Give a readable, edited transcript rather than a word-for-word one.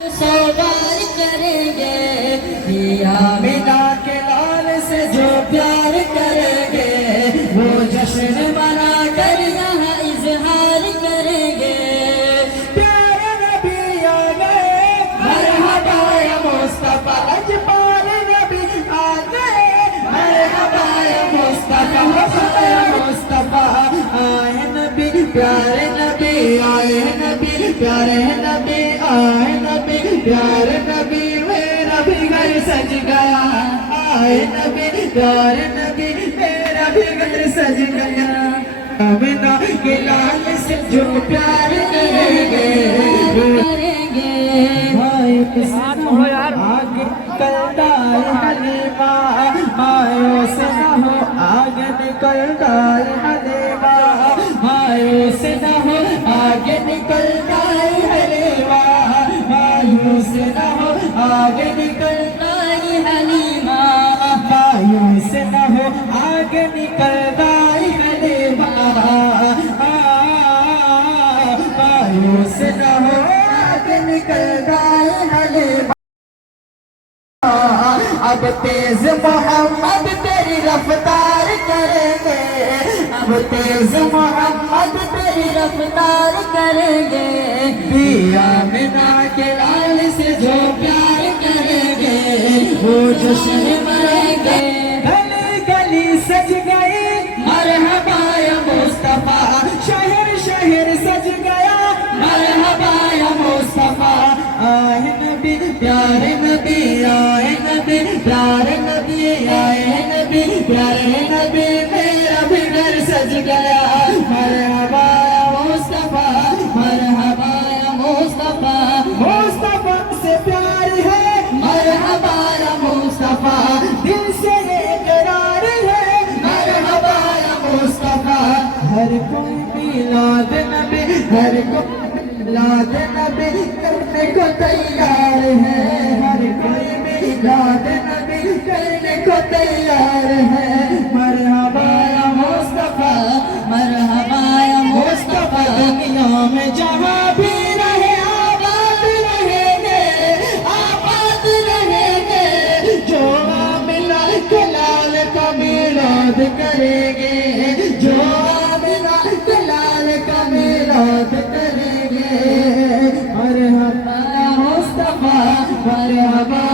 سوال کریں گے آمنہ کے لال سے جو پیار کریں گے وہ جشن منا کر یہاں اظہار کریں گے پیارے نبی آ گئے مرحبا یا مصطفیٰ اجمال نبی آ گئے مرحبا یا مصطفیٰ یا مصطفیٰ آئے نبی پیارے نبی آئے نبی پیارے نبی آئے نبی پیارے نبی میرا بھی گھر سج گیا آئے نبی پیارے نبی میرا بھی گھر سج گیا آمنہ کے لال سے جو پیار کریں گے بھائی کس آگے نکلتا ہے حلیمہ مایوس نہ ہو آگے نکلتا ہے حلیمہ مایوس نہ ہو آگے نکلتا ہے حلیمہ مایوس نہ ہو آگے نکلتا ہے حلیمہ مایوس نہ ہو آگے نکلتا ہے حلیمہ مایوس نہ ہو آگے نکلتا ہے حلیمہ اب تیز محمد تیری رفتار کریں گے اب تیز محمد تیری رفتار کریں گے آمنہ کے لال سے جو پیار کریں گے وہ جشن منائیں گے گلی گلی سج گئی مرحبا یا مصطفیٰ شہر شہر سج گیا مرحبا یا مصطفیٰ آئے نبی پیارے نبی آئے نبی پیارے نبی آئے نبی پیارے نبی میرا بھی گھر سج گیا مرحبا یا مصطفیٰ مرحبا یا مصطفیٰ مصطفیٰ سے پیار ہے مرحبا یا مصطفیٰ دل سے اقرار ہے مرحبا یا مصطفیٰ ہر کوئی میلاد نبی ہر کوئی میلاد نبی کرنے کو تیار ہے ہر کوئی میلاد نبی کرنے کو تیار ہے مرحبا یا مصطفیٰ مرحبا یا مصطفیٰ دنیا میں جہاں بھی رہے آباد رہیں گے جو آمنہ کے لال کا میلاد کریں گے جو آمنہ کے لال کا میلاد کریں گے مرحبا یا مصطفیٰ مرحبا